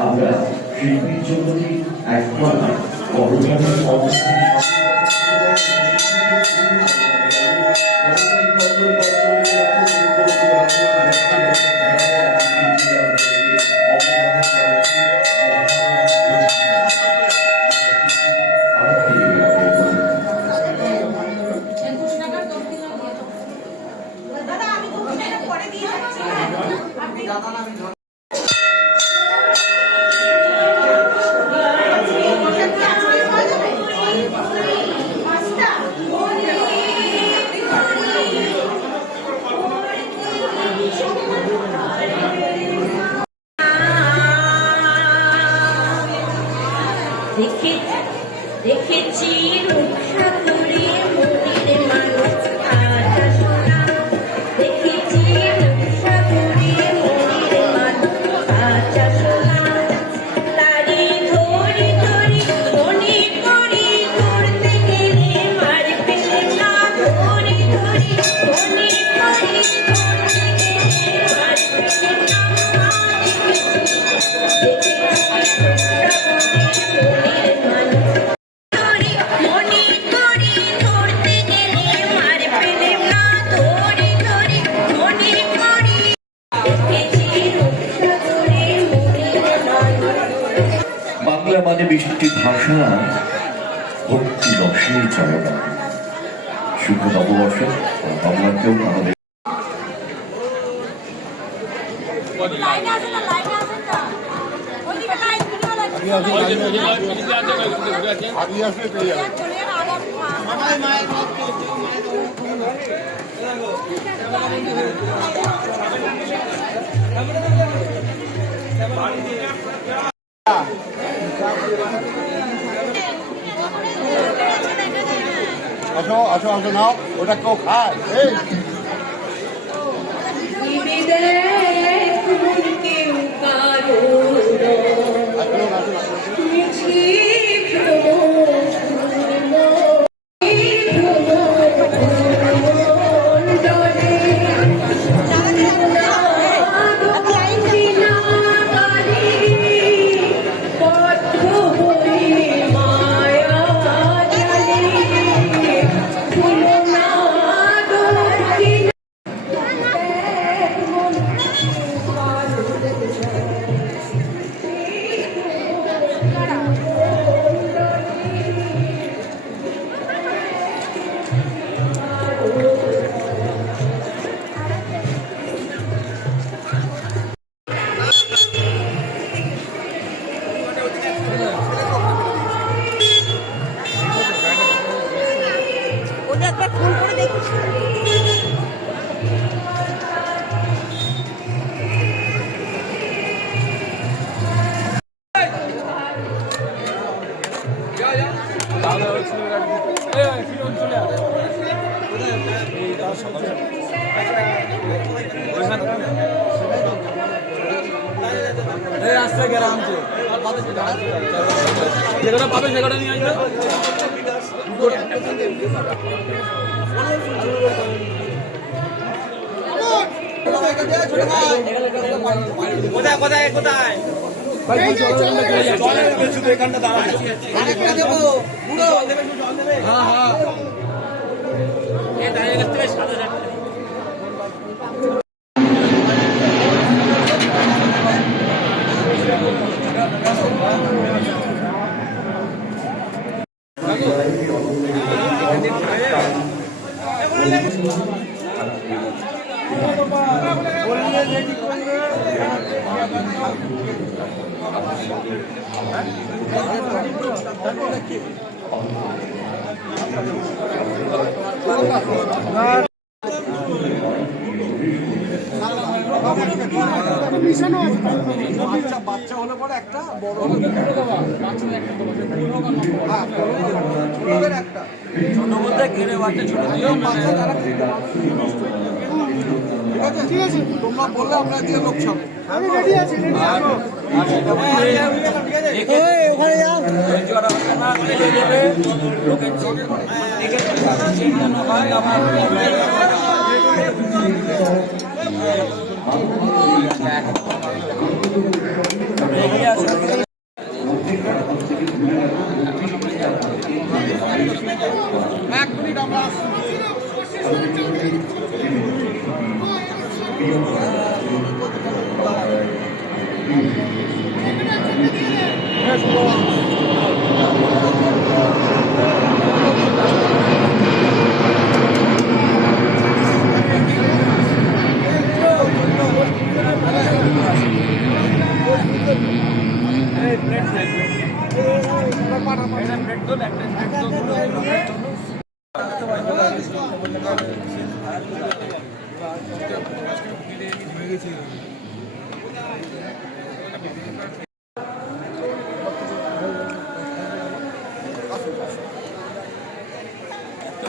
আমরা শিল্পীর জন্য একবার করোনার অবস্থান আপনি দেখে চলনা শুভ নববর্ষ বাংলাকেও আমাদের লাইনে আসেন না লাইনে আসেন না ওইদিকে লাইন ভিডিও লাগবে চলে যান আগামী আসো আসো আসো নাও ওটা কেউ খায়। এই যেটা পাবে সেটা নিয়ে আসবে কোথায় কোথায় কোথায়? হ্যাঁ হ্যাঁ। বাচ্চা বাচ্চা হলে পরে একটা বড় হলে হ্যাঁ, একটা ছোট বলতে ঘিরে বাচ্চা ছোট বাচ্চা তারা ঠিক আছে। তোমরা বললে আমরা দিয়ে লোক ছাড়বো এক মিনিট আমরা আসছি।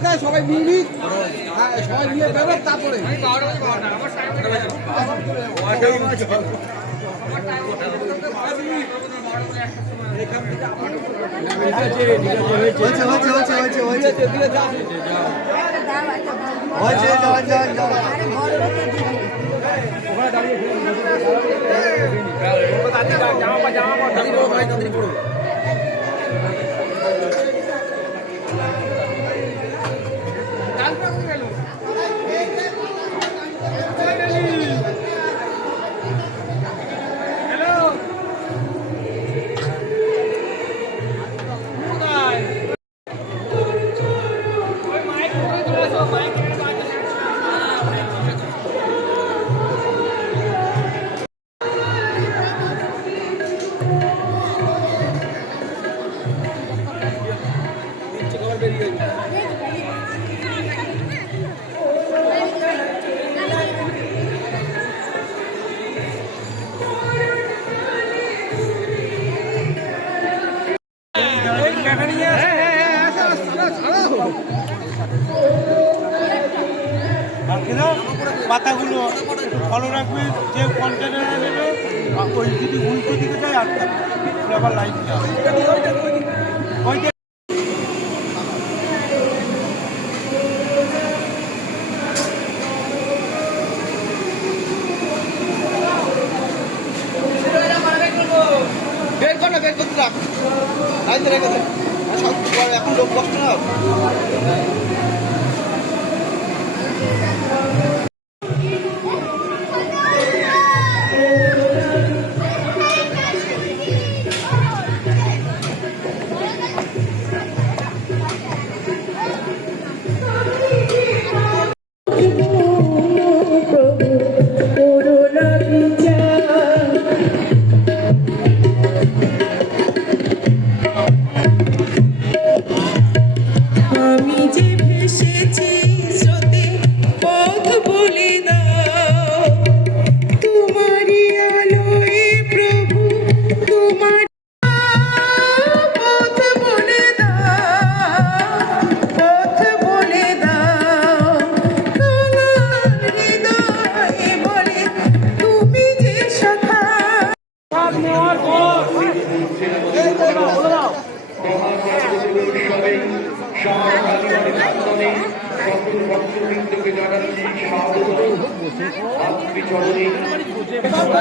আটকায় সবাই মিলি হ্যাঁ, সবাই মিলে বেরোক তারপরে কালকে উল্টো ফ্লেভার যায়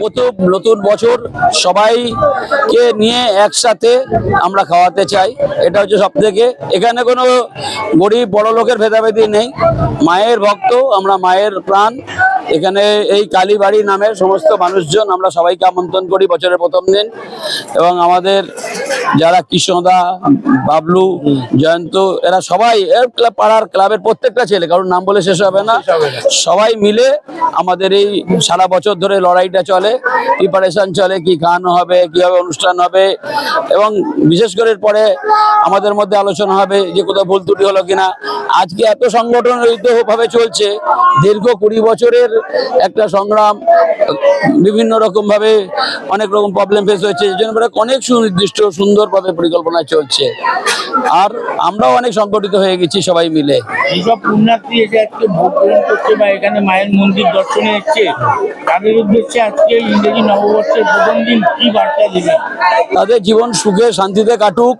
প্রথম নতুন বছর সবাইকে নিয়ে একসাথে আমরা খাওয়াতে চাই। এটা হচ্ছে সব থেকে এখানে কোনো গরিব বড় লোকের ভেদাভেদি নেই। মায়ের ভক্ত, আমরা মায়ের প্রাণ। এখানে এই কালীবাড়ি নামের সমস্ত মানুষজন, আমরা সবাইকে আমন্ত্রণ করি বছরের প্রথম দিন। এবং আমাদের যারা কৃষ্ণদা, বাবলু, জয়ন্ত, এরা সবাই পাড়ার ক্লাবের প্রত্যেকটা ছেলে কারণ নাম বলে শেষ হবে না। সবাই মিলে আমাদের এই সারা বছর ধরে লড়াইটা চলে প্রিপারেশন চলে, কি গান হবে, কীভাবে অনুষ্ঠান হবে, এবং বিশেষ করে পরে আমাদের মধ্যে আলোচনা হবে যে কোথাও ভুল ত্রুটি হলো কিনা। আজকে এত সংগঠনিত ভাবে চলছে, দীর্ঘ কুড়ি বছরের একটা সংগ্রাম, বিভিন্ন রকম ভাবে অনেক রকম প্রবলেম ফেস হয়েছে অনেক সুনির্দিষ্ট সুন্দরভাবে পরিকল্পনা চলছে। আর আমরাও অনেক সংগঠিত হয়ে গেছি সবাই মিলে। এইসব পুণ্যার্থী এসে আজকে ভোগ গ্রহণ করছে বা এখানে মায়ের মন্দির দর্শনে এসছে তাদের উদ্দেশ্যে আজকে ইংরেজি নববর্ষের প্রথম দিন কি বার্তা দেবেন? তাদের জীবন সুখে শান্তিতে কাটুক।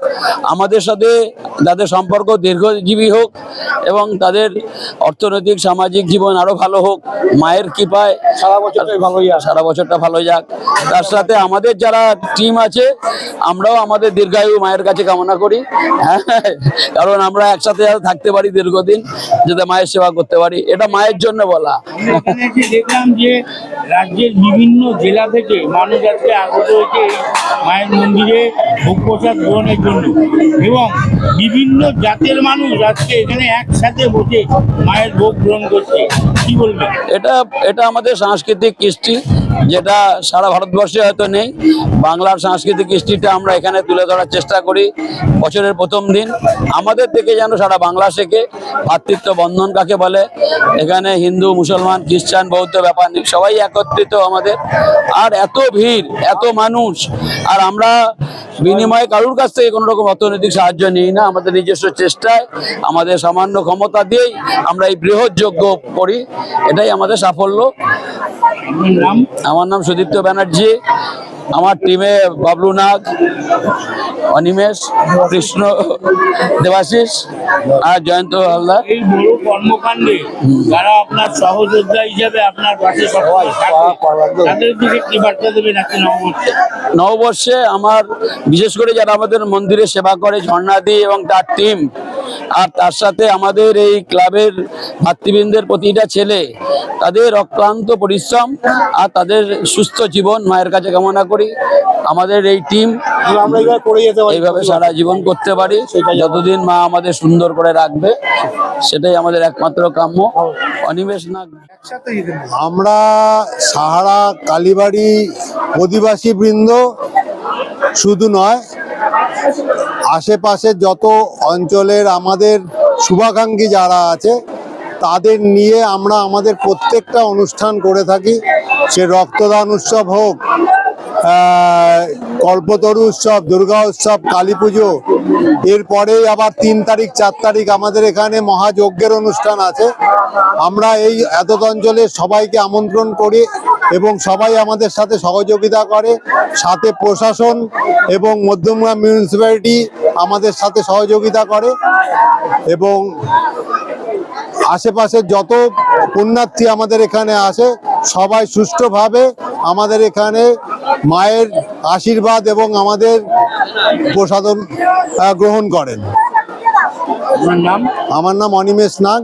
আমাদের সাথে তাদের সম্পর্ক দীর্ঘজীবী হোক এবং তাদের অর্থনৈতিক সামাজিক জীবন আরও ভালো হোক। মায়ের কৃপায় সারা বছরটাই ভালো যাক সারা বছরটা ভালো যাক। তার সাথে আমাদের যারা টিম আছে আমরাও আমাদের দীর্ঘায়ু মায়ের কাছে কামনা করি। হ্যাঁ কারণ আমরা একসাথে থাকতে পারি দীর্ঘদিন যাতে মায়ের সেবা করতে পারি। এটা মায়ের জন্য বলা। দেখলাম যে রাজ্যের বিভিন্ন জেলা থেকে মানুষ আজকে আগত হয়েছে মায়ের মন্দিরে ভোগ প্রসাদ গ্রহণের জন্য। এবং বিভিন্ন জাতের মানুষ আজকে এখানে একসাথে বসে মায়ের ভোগ গ্রহণ করছে। কি বলবেন? এটা এটা আমাদের সাংস্কৃতিক কৃষ্টি। যেটা সারা ভারতবর্ষে হয়তো নেই। বাংলার সাংস্কৃতিক কৃষ্টিটা আমরা এখানে তুলে ধরার চেষ্টা করি বছরের প্রথম দিন। আমাদের থেকে যেন সারা বাংলা শেখে, ভাতৃত্ব বন্ধন কাকে বলে? এখানে হিন্দু, মুসলমান, খ্রিস্টান, বৌদ্ধ, ব্যাপার সবাই একত্রিত আমাদের। আর এত ভিড়, এত মানুষ, আর আমরা বিনিময়ে কারুর কাছ থেকে কোনো রকম অর্থনৈতিক সাহায্য নিই না। আমাদের নিজস্ব চেষ্টায় আমাদের সামান্য ক্ষমতা দিয়েই আমরা এই বৃহৎ যোগ্য করি। এটাই আমাদের সাফল্য। আমার নাম সুদীপ্ত ব্যানার্জি। আমার টিমে বাবলু নাগ অনিমেষ কৃষ্ণ দেবাশিস আর জয়ন্ত হালদার। এই বড় কর্মকাণ্ডে যারা আপনার সহযোদ্ধা হিসাবে আপনার পাশে তাদের দিকে কি বার্তা দেবেন আজকে নববর্ষে? নববর্ষে আমার বিশেষ করে যারা আমাদের মন্দিরে সেবা করে ঝর্ণাদি এবং তার টিম আর তার সাথে আমাদের এই ক্লাবের ভাতৃবৃন্দের প্রতিটা ছেলে, তাদের অক্লান্ত পরিশ্রম আর তাদের সুস্থ জীবন মায়ের কাছে কামনা করি আমাদের এই টিম এইভাবে সারা জীবন করতে পারি যতদিন মা আমাদের সুন্দর করে রাখবে, সেটাই আমাদের একমাত্র কাম্য যেতে হবে। আমরা সাহারা কালীবাড়ি অধিবাসী বৃন্দ শুধু নয় আশেপাশে যত অঞ্চলের আমাদের শুভাকাঙ্ক্ষী যারা আছে, তাদের নিয়ে আমরা আমাদের প্রত্যেকটা অনুষ্ঠান করে থাকি। সে রক্তদান উৎসব হোক কল্পতরু উৎসব, দুর্গা উৎসব, কালী পুজো। এরপরেই আবার তিন তারিখ, চার তারিখ আমাদের এখানে মহাযজ্ঞের অনুষ্ঠান আছে। আমরা এই এতদ অঞ্চলের সবাইকে আমন্ত্রণ করি এবং সবাই আমাদের সাথে সহযোগিতা করে, সাথে প্রশাসন এবং মধ্যমগ্রাম মিউনিসিপ্যালিটি আমাদের সাথে সহযোগিতা করে এবং আশেপাশের যত পুণ্যার্থী আমাদের এখানে আসে সবাই সুষ্ঠুভাবে আমাদের এখানে মায়ের আশীর্বাদ এবং আমাদের প্রসাদন গ্রহণ করেন। আপনার নাম? আমার নাম অনিমেষ নাগ।